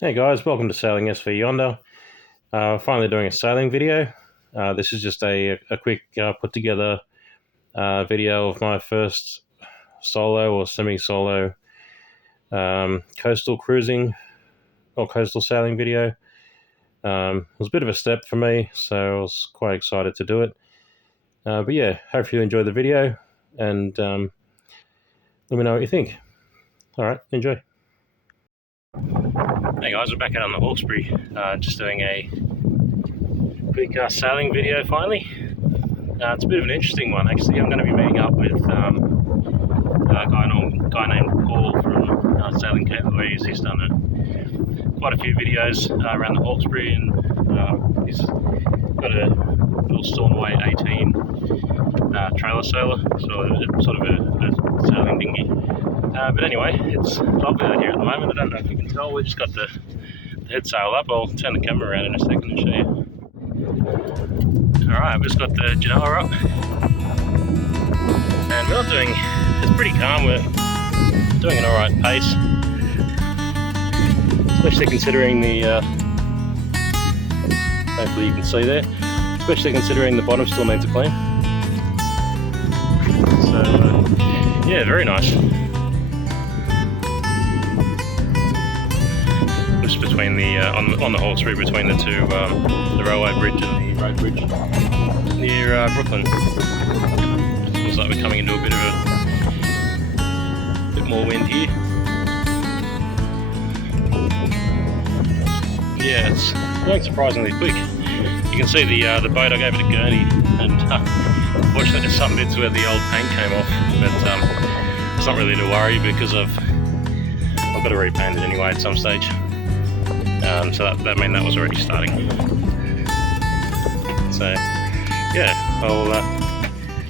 Hey guys, welcome to Sailing SV Yonder. Finally doing a sailing video. This is just a quick put together video of my first solo or semi-solo coastal cruising or coastal sailing video. It was a bit of a step for me, so I was quite excited to do it. But yeah, hope you enjoy the video and let me know what you think. Alright, enjoy. Hey guys, we're back out on the Hawkesbury, just doing a quick sailing video finally. It's a bit of an interesting one actually. I'm going to be meeting up with a guy named Paul from Sailing Cape Louise. He's done quite a few videos around the Hawkesbury, and he's got a little Stornoway 18 trailer sailor, so sort of a sailing dinghy. But anyway, it's lovely out here at the moment. I don't know if you can tell, we just got the head sail up. I'll turn the camera around in a second and show you. Alright, I've just got the Genoa up, and we're not doing, it's pretty calm, we're doing an alright pace, especially considering the, hopefully you can see there, especially considering the bottom still needs a clean. So, yeah, very nice. Just between the, on the Hawkesbury, between the two, the railway bridge and the road bridge near Brooklyn. Looks like we're coming into a bit more wind here. Yeah, it's going surprisingly quick. You can see the boat, I gave it a gurney, and unfortunately there's some bits where the old paint came off, but it's not really to worry because I've got to repaint it anyway at some stage. So that meant that was already starting. So yeah, I'll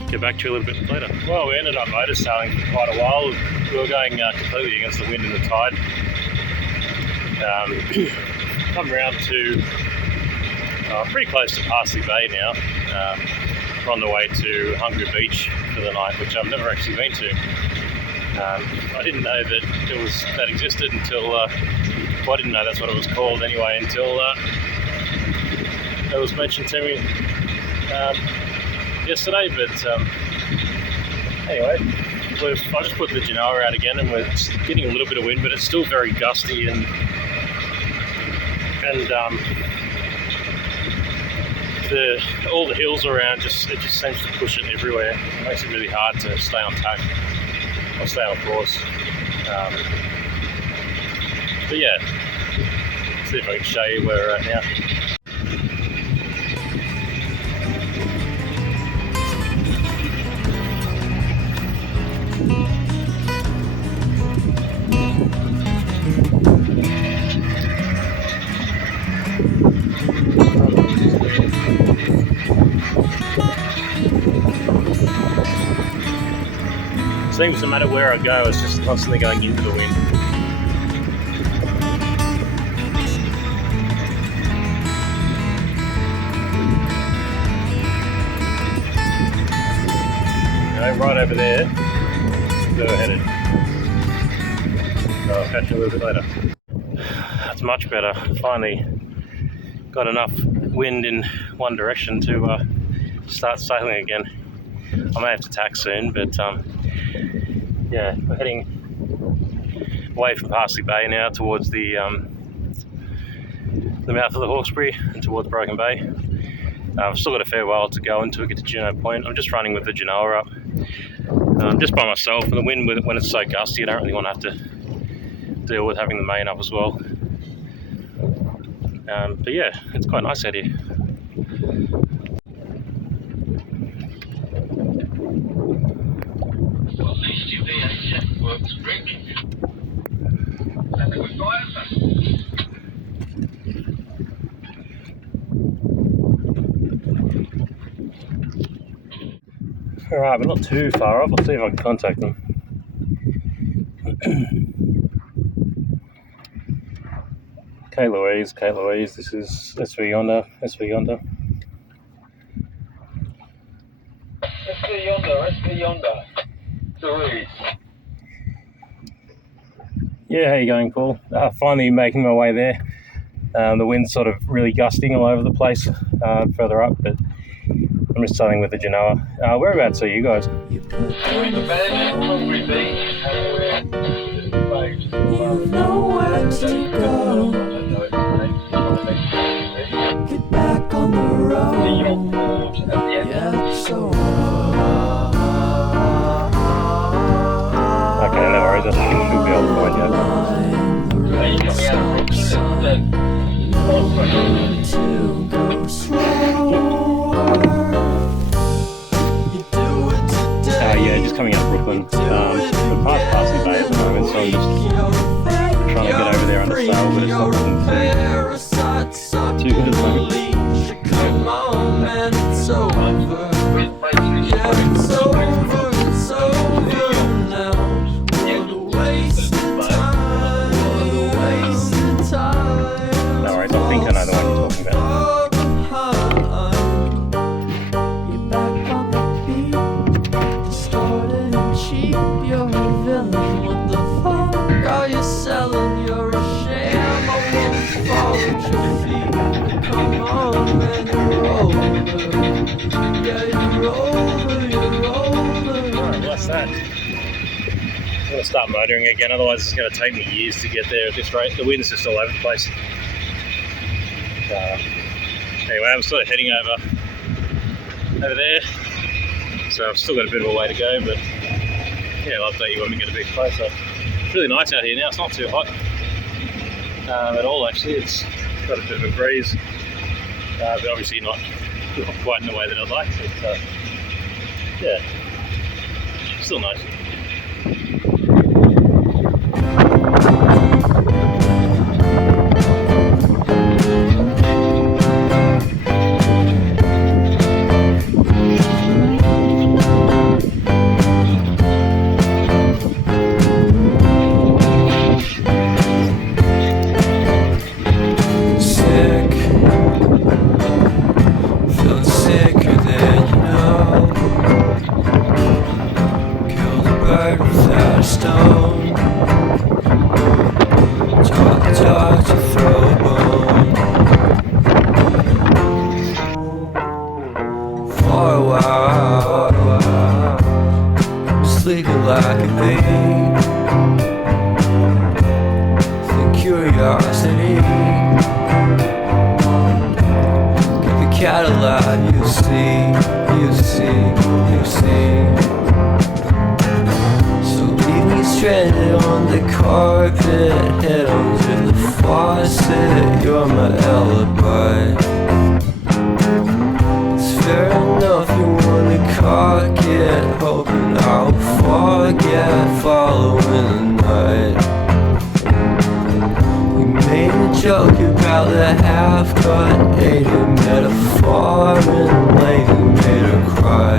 get back to you a little bit later. Well, we ended up motor sailing for quite a while. We were going completely against the wind and the tide. Come around to pretty close to Parsley Bay now. We're on the way to Hungry Beach for the night, which I've never actually been to. I didn't know that existed until, well, I didn't know that's what it was called anyway, until it was mentioned to me yesterday. But anyway, I just put the Genoa out again, and we're getting a little bit of wind, but it's still very gusty, and all the hills around it just seems to push it everywhere. It makes it really hard to stay on tack or stay on course. But yeah, let's see if I can show you where we're at now. Seems no matter where I go, it's just constantly going into the wind. Right over there, go headed. So I'll catch you a little bit later. That's much better. Finally got enough wind in one direction to start sailing again. I may have to tack soon, but yeah, we're heading away from Parsley Bay now towards the mouth of the Hawkesbury and towards Broken Bay. I've still got a fair while to go until we get to Juno Point. I'm just running with the Genoa up, just by myself, and the wind, when it's so gusty, I don't really want to have to deal with having the main up as well. But yeah, it's quite nice out here. Alright, but not too far off. I'll see if I can contact them. Okay, Louise, this is SV Yonder. SV Yonder. Louise. Yeah, how you going, Paul? Finally making my way there. The wind's sort of really gusting all over the place further up, but I'm just sailing with the Genoa. Whereabouts are you guys? You've nowhere to go. Get back on the road. Yeah, so Okay, no worries. I think we should be able to find you. to go slower. You do it today. Yeah, just coming out of Brooklyn. We're past Parsley Bay at the moment, so I'm just trying to get over there under sail, but it's not looking too good at the moment. Come on, man, it's over. Yeah, it's over, it's over now. What a waste of time, what a waste of time. No worries, I think I know the one you're talking about. You're back on the beat, distorted and cheap. You're a villain, what the fuck are you selling? You're a sham, I won't fall at your feet. Come on, man, you're over. Yeah, you're over, you're over. Alright, what's that? I'm going to start motoring again, otherwise it's going to take me years to get there at this rate. The wind's just all over the place. Anyway, I'm sort of heading over there, so I've still got a bit of a way to go, but yeah, I'll update you when we get a bit closer. It's really nice out here now. It's not too hot at all, actually. It's got a bit of a breeze, but obviously not quite in the way that I'd like. But yeah, still nice. Sleeping like a bee, the curiosity. Get the Cadillac, you see. So leave me stranded on the carpet, head under the faucet. You're my alibi. It's fair enough, you wanna cock it, hoping I'll forget following the night. We made a joke about the half-cut Asian metaphor and later made her cry.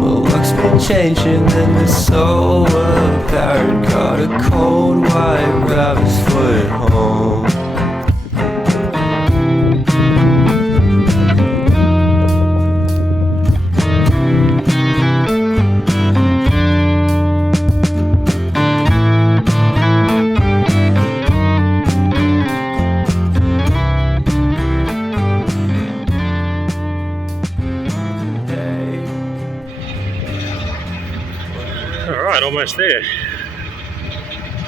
Well, luck's been changing and it's so apparent. Got a cold white rabbit's foot at home. Alright, almost there.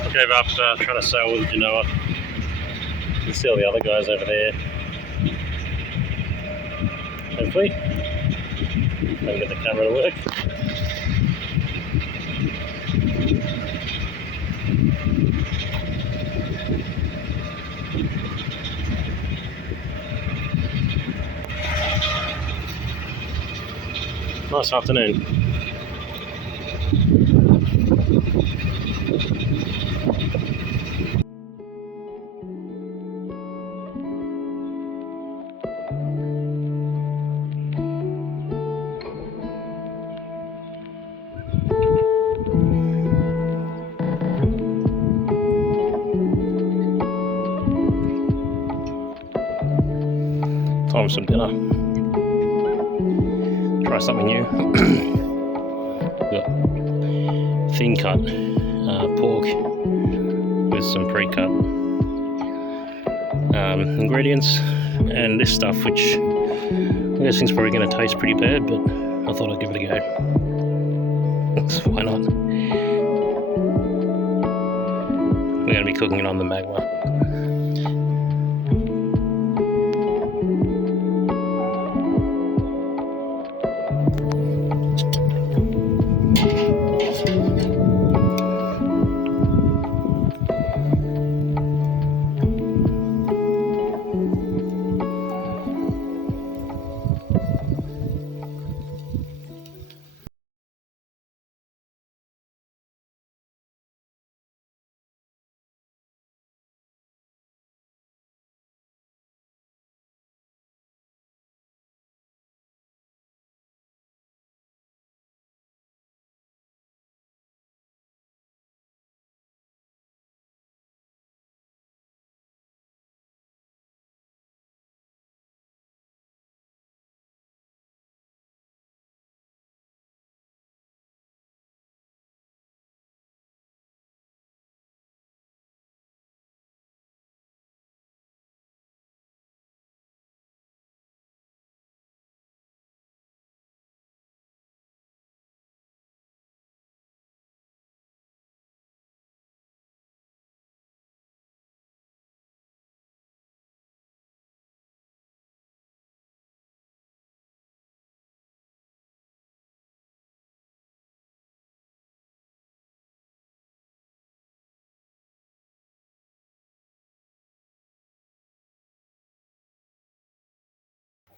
I gave up trying to sail with Genoa. You can see all the other guys over there. Hopefully. I can get the camera to work. Nice afternoon. Time for some dinner. Try something new. Got thin cut pork with some pre-cut ingredients, and this stuff, which I'm guessing is probably going to taste pretty bad, but I thought I'd give it a go. So why not? We're going to be cooking it on the magma.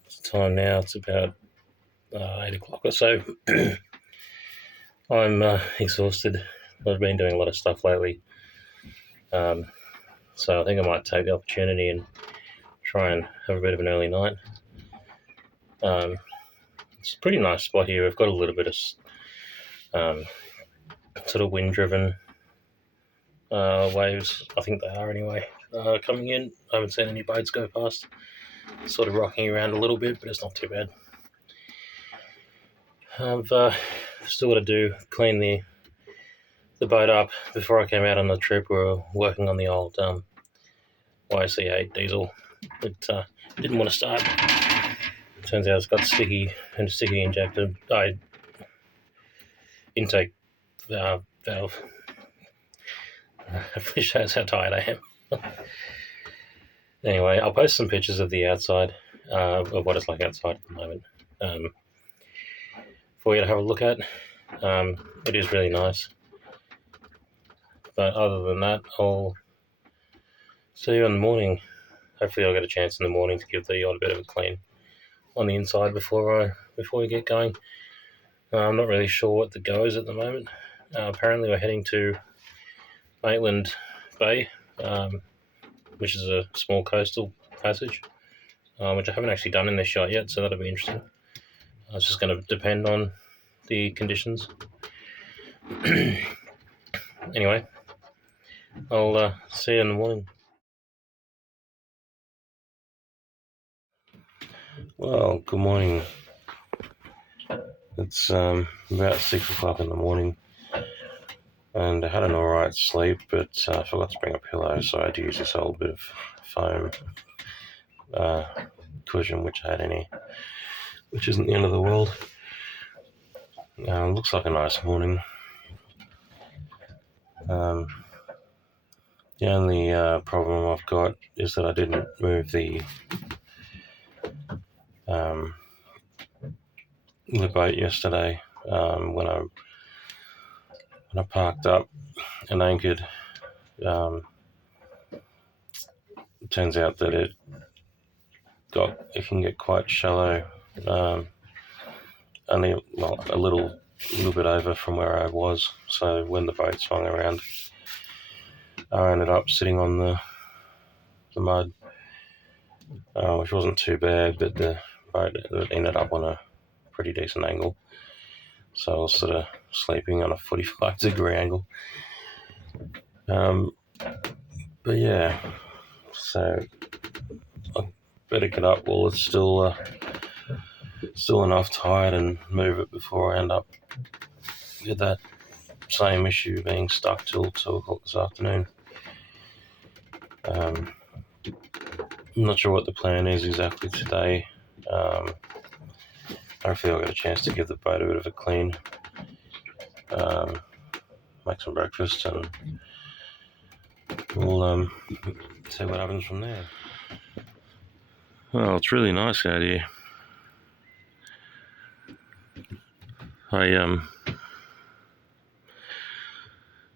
It's time now, it's about 8 o'clock or so. I'm exhausted. I've been doing a lot of stuff lately, so I think I might take the opportunity and try and have a bit of an early night. It's a pretty nice spot here. We've got a little bit of sort of wind-driven waves, I think they are anyway, coming in. I haven't seen any boats go past. Sort of rocking around a little bit, but it's not too bad. I've still got to clean the boat up. Before I came out on the trip, we were working on the old YC8 diesel. It didn't want to start. Turns out it's got sticky injector intake valve. It shows how tired I am. Anyway, I'll post some pictures of the outside, of what it's like outside at the moment, for you to have a look at. It is really nice. But other than that, I'll see you in the morning. Hopefully I'll get a chance in the morning to give the odd bit of a clean on the inside before we get going. I'm not really sure what the go is at the moment. Apparently we're heading to Maitland Bay, which is a small coastal passage, which I haven't actually done in this shot yet, so that'll be interesting. It's just going to depend on the conditions. Anyway, I'll see you in the morning. Well, good morning. It's about 6 o'clock in the morning, and I had an alright sleep, but I forgot to bring a pillow, so I had to use this old bit of foam cushion, which I had in here, which isn't the end of the world. Looks like a nice morning. The only problem I've got is that I didn't move the boat yesterday when I parked up and anchored. It turns out that it can get quite shallow, only a little bit over from where I was. So when the boat swung around, I ended up sitting on the mud, which wasn't too bad, but the boat ended up on a pretty decent angle. So I was sort of sleeping on a 45-degree angle. But yeah, so I better get up while it's still enough tired and move it before I end up with that same issue, being stuck till 2 o'clock this afternoon. I'm not sure what the plan is exactly today. Hopefully I'll get a chance to give the boat a bit of a clean, make some breakfast, and we'll see what happens from there. Well, it's really nice out here. I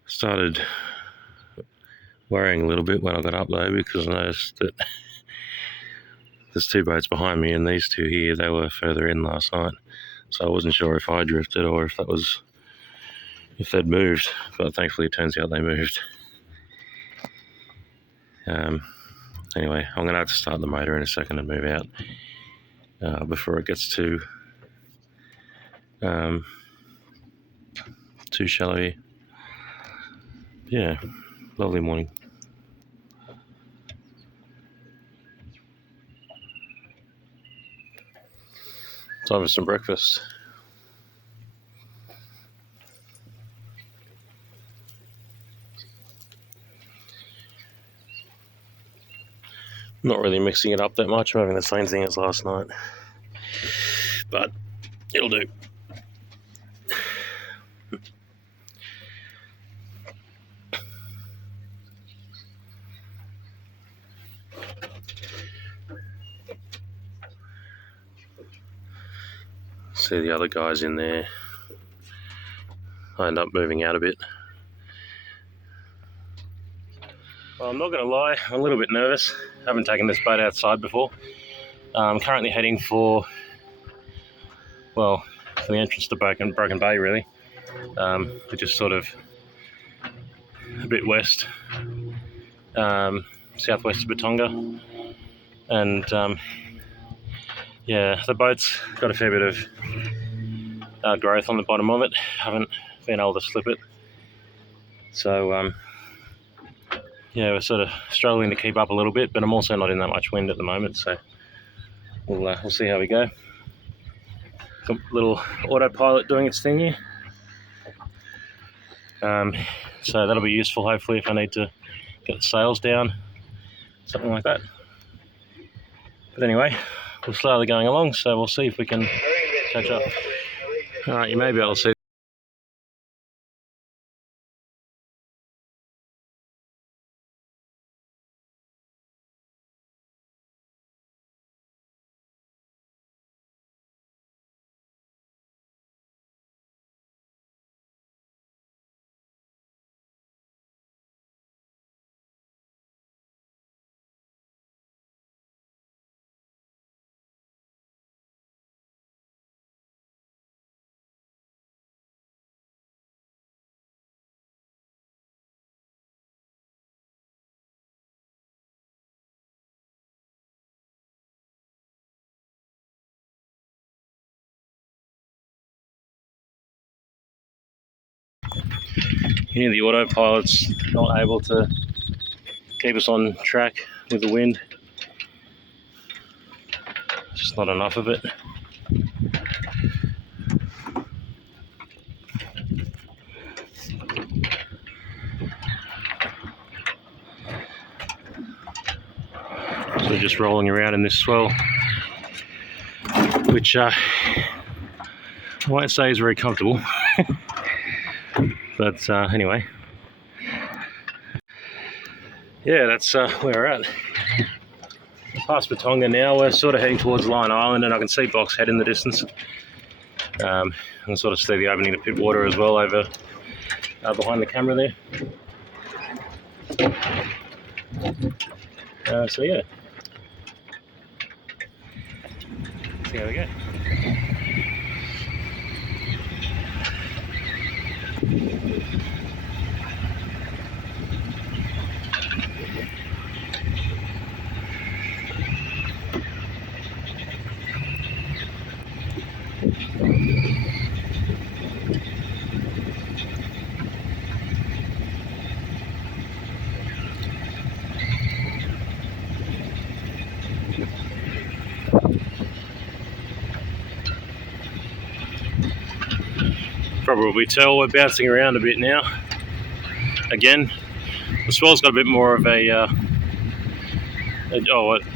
started worrying a little bit when I got up though, because I noticed that there's 2 boats behind me, and these 2 here, they were further in last night, so I wasn't sure if I drifted or if they'd moved, but thankfully it turns out they moved. Anyway, I'm going to have to start the motor in a second and move out before it gets too shallow here. Yeah, lovely morning. Time for some breakfast. Not really mixing it up that much. I'm having the same thing as last night, but it'll do. See the other guys in there. I end up moving out a bit. Well, I'm not going to lie, I'm a little bit nervous. I haven't taken this boat outside before. I'm currently heading for the entrance to Broken Bay, really. We're just sort of a bit west, southwest of Batonga. And yeah, the boat's got a fair bit of growth on the bottom of it. Haven't been able to slip it. So yeah, we're sort of struggling to keep up a little bit, but I'm also not in that much wind at the moment, so we'll see how we go. Got a little autopilot doing its thing here. So that'll be useful, hopefully, if I need to get the sails down, something like that. But anyway, we're slowly going along, so we'll see if we can catch up. Alright, you may be able to see. Here the autopilot's not able to keep us on track with the wind. Just not enough of it. So just rolling around in this swell, which I won't say is very comfortable. But anyway, yeah, that's where we're at. Past Batonga now, we're sort of heading towards Lion Island, and I can see Box Head in the distance. I can sort of see the opening to Pittwater as well over behind the camera there. So yeah, see how we go. probably tell we're bouncing around a bit now. Again, the swell's got a bit more of a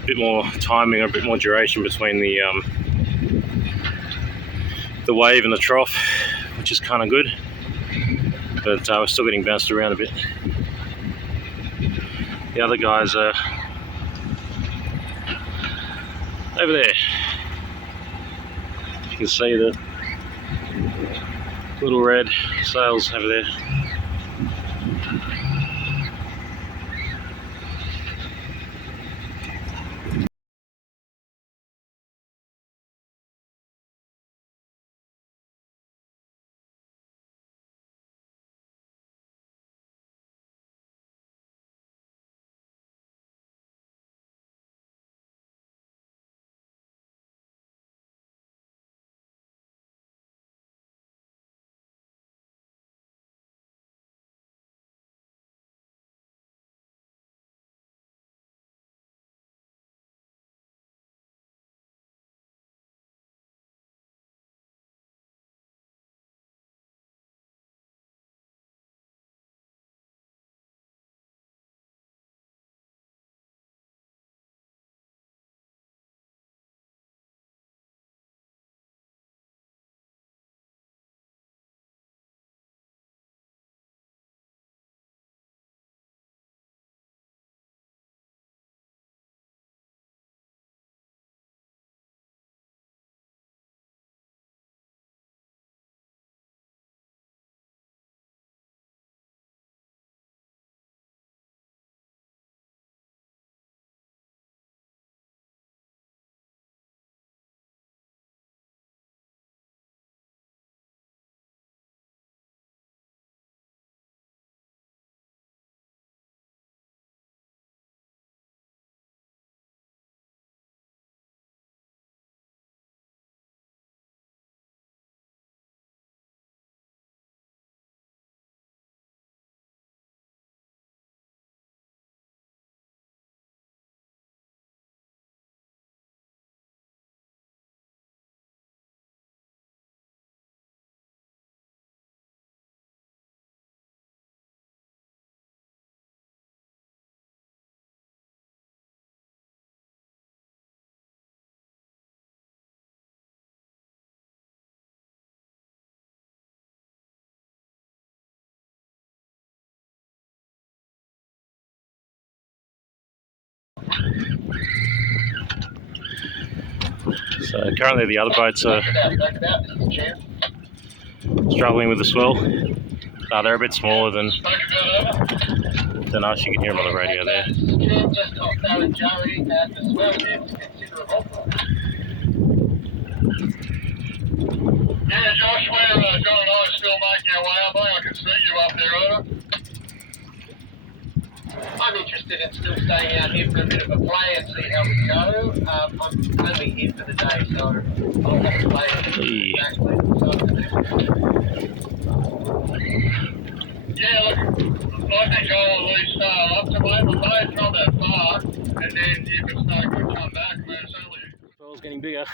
bit more timing or a bit more duration between the wave and the trough, which is kind of good, but we're still getting bounced around a bit. The other guys are over there. You can see the little red sails over there. So currently the other boats are struggling with the swell. They're a bit smaller than us. You can hear them on the radio there. Yeah, Josh, John and I are still making our way up. I can see you up there, over. I'm interested in still staying out here for a bit of a play and see how we go. I'm only here for the day, so I'll have to play it exactly. Yeah, look, I think I'll at least start up to mate, but it's not that far, and then you can start to come back, man. It's only... The swell's getting bigger.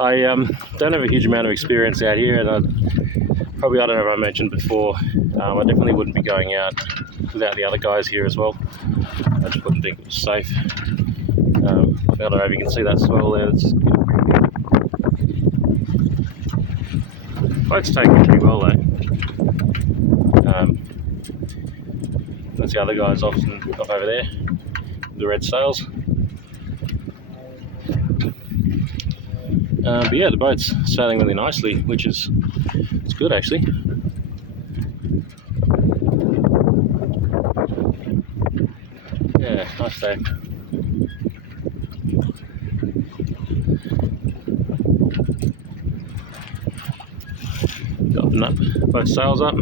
I don't have a huge amount of experience out here, and I don't know if I mentioned before, I definitely wouldn't be going out without the other guys here as well. I just wouldn't think it was safe. I don't know if you can see that swell there. Boat's taking it pretty well though. That's the other guys off over there, the red sails. But yeah, the boat's sailing really nicely, which is it's good actually. Yeah, nice day. Got them up, both sails up.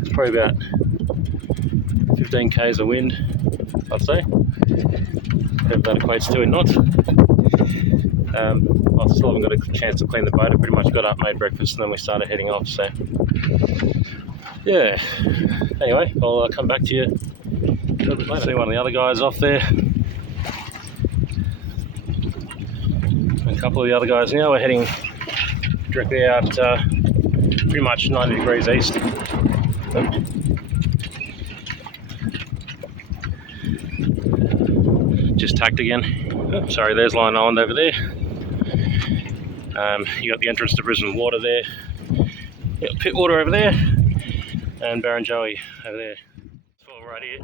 It's probably about 15 k's of wind, I'd say. Whatever that equates to in knots. I still haven't got a chance to clean the boat. I pretty much got up, made breakfast, and then we started heading off. So, yeah. Anyway, I'll come back to you a little bit later. See one of the other guys off there. a couple of the other guys now. We're heading directly out pretty much 90 degrees east. Just tacked again. Oh, sorry, there's Lion Island over there. You got the entrance to Brisbane Water there. You got Pittwater over there, and Barrenjoey over there. Swell right here.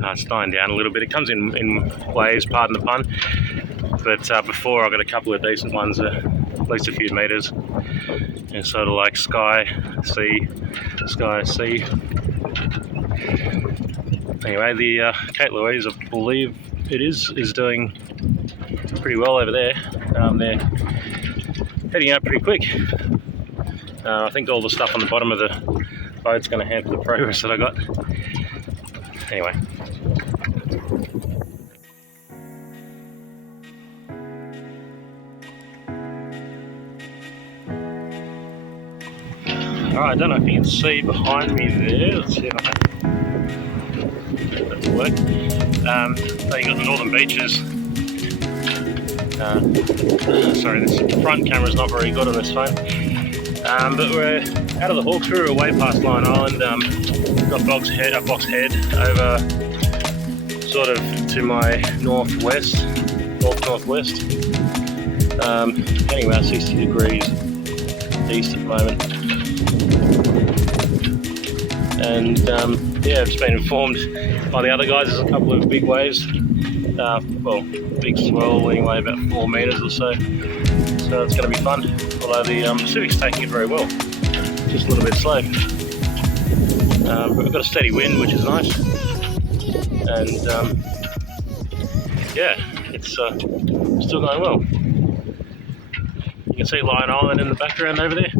It's dying down a little bit. It comes in waves, pardon the pun. But before I got a couple of decent ones, at least a few metres. And sort of like sky, sea. Anyway, the Kate Louise, I believe it is doing pretty well over there. They're heading out pretty quick. I think all the stuff on the bottom of the boat's going to hamper the progress that I got. Anyway. Alright, I don't know if you can see behind me there. Let's see if I can. That'll work. So you got the northern beaches. Sorry, this front camera's not very good on this phone. But we're out of the Hawkesbury, we're way past Lion Island. Got Box Head over sort of to my northwest. Heading about 60 degrees east at the moment. And yeah, I've just been informed by the other guys there's a couple of big waves. Well, big swell anyway, about 4 metres or so. So it's going to be fun. Although the Pacific's taking it very well. Just a little bit slow. But we've got a steady wind, which is nice. And yeah, it's still going well. You can see Lion Island in the background over there,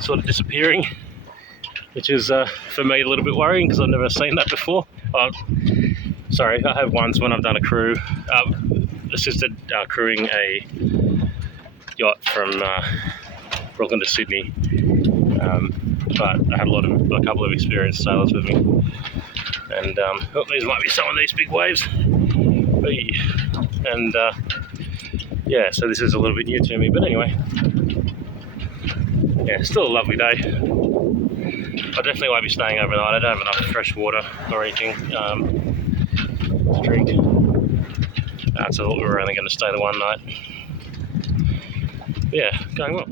sort of disappearing, which is for me a little bit worrying because I've never seen that before. Sorry, I have once when I've done a crew, assisted crewing a yacht from Brooklyn to Sydney, but I had a couple of experienced sailors with me, and these might be some of these big waves. And yeah, so this is a little bit new to me, but anyway, yeah, still a lovely day. I definitely won't be staying overnight. I don't have enough fresh water or anything to drink, so we're only going to stay the one night. But yeah, going well.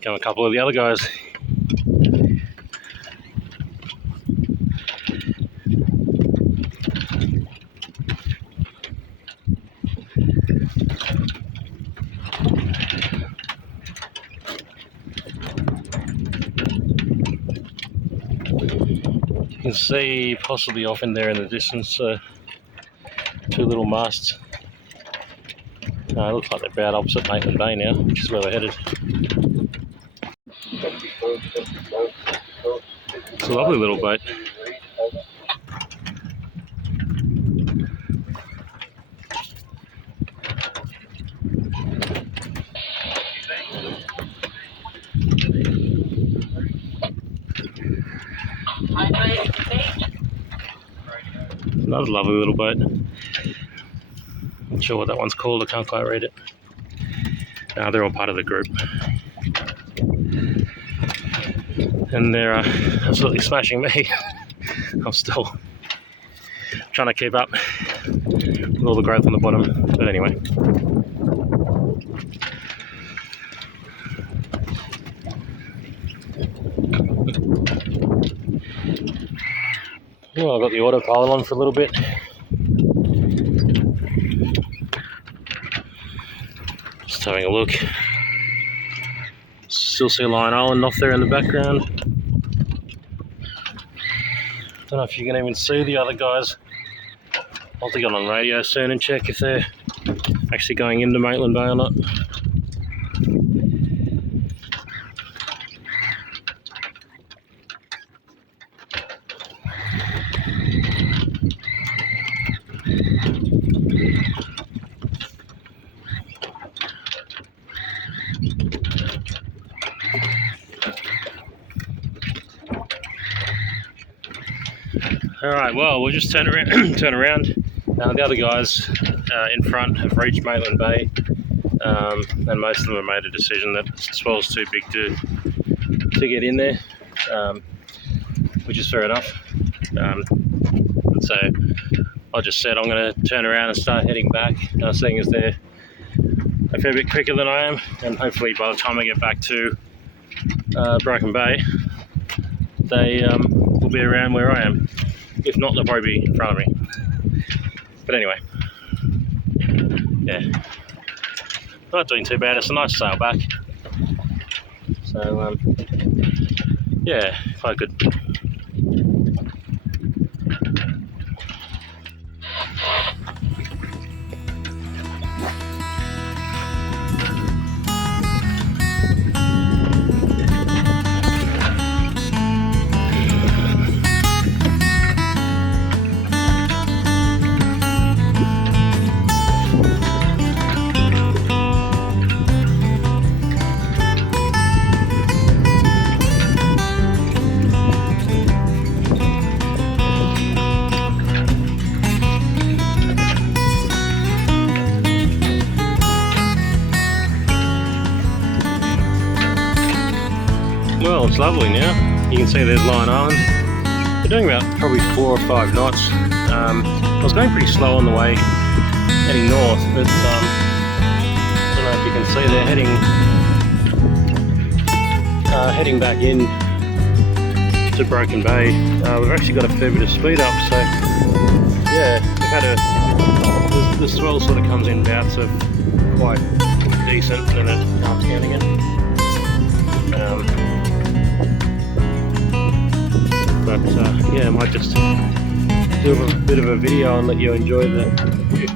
Come a couple of the other guys. You can see possibly off in there in the distance 2 little masts. It looks like they're about opposite Maitland Bay now, which is where we're headed. It's a lovely little boat. Another lovely little boat. Not sure what that one's called, I can't quite read it. They're all part of the group. And they're absolutely smashing me. I'm still trying to keep up with all the growth on the bottom, but anyway. Well, I've got the autopilot on for a little bit. Just having a look. Still see Lion Island off there in the background. Don't know if you can even see the other guys. I'll have to get on radio soon and check if they're actually going into Maitland Bay or not. Alright, well, we'll just turn around The other guys in front have reached Maitland Bay, and most of them have made a decision that the swell's too big to get in there, which is fair enough. So I just said I'm going to turn around and start heading back, seeing as they're a fair bit quicker than I am, and hopefully by the time I get back to Broken Bay, they will be around where I am. If not, they'll probably be in front of me. But anyway, yeah, not doing too bad. It's a nice sail back. So yeah, quite good. Well, it's lovely now. You can see there's Lion Island. We're doing about probably 4 or 5 knots. I was going pretty slow on the way heading north, but I don't know if you can see they're heading back in to Broken Bay. We've actually got a fair bit of speed up, so yeah, we've had the swell sort of comes in bouts of quite decent, and then it calms down again. But yeah, I might just do a bit of a video and let you enjoy the view.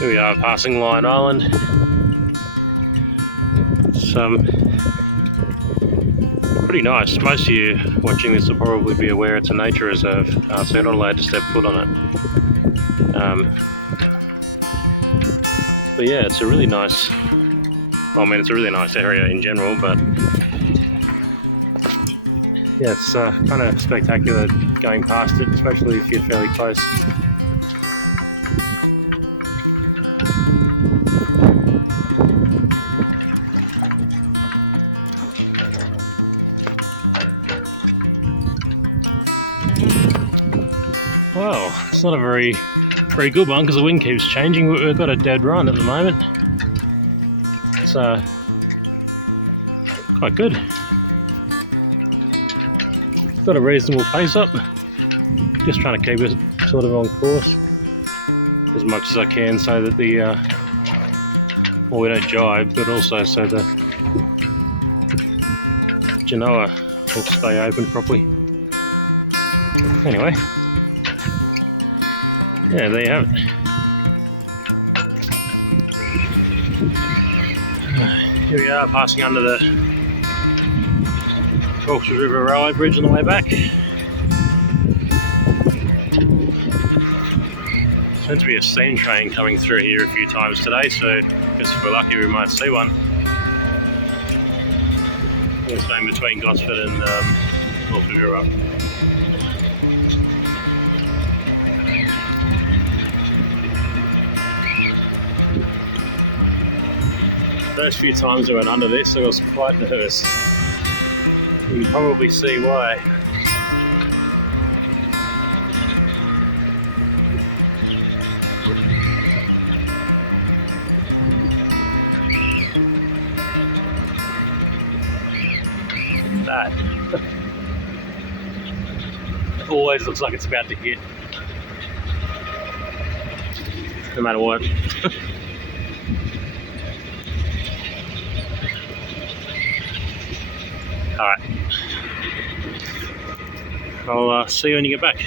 Here we are passing Lion Island. It's pretty nice. Most of you watching this will probably be aware it's a nature reserve, so you're not allowed to step foot on it. But yeah, it's a really nice, well, I mean, it's a really nice area in general, but yeah, it's kind of spectacular going past it, especially if you're fairly close. Well, it's not a very good one because the wind keeps changing, but we've got a dead run at the moment. It's quite good. Got a reasonable pace up. Just trying to keep it sort of on course as much as I can so that the, well, we don't jibe, but also so the genoa will stay open properly. Anyway. Yeah, there you have it. Here we are passing under the Hawkesbury River Railway Bridge on the way back. There's meant to be a steam train coming through here a few times today, so I guess if we're lucky we might see one. It's going between Gosford and North. First few times I went under this, I was quite nervous. You can probably see why. That always looks like it's about to hit, no matter what. Alright, I'll see you when you get back.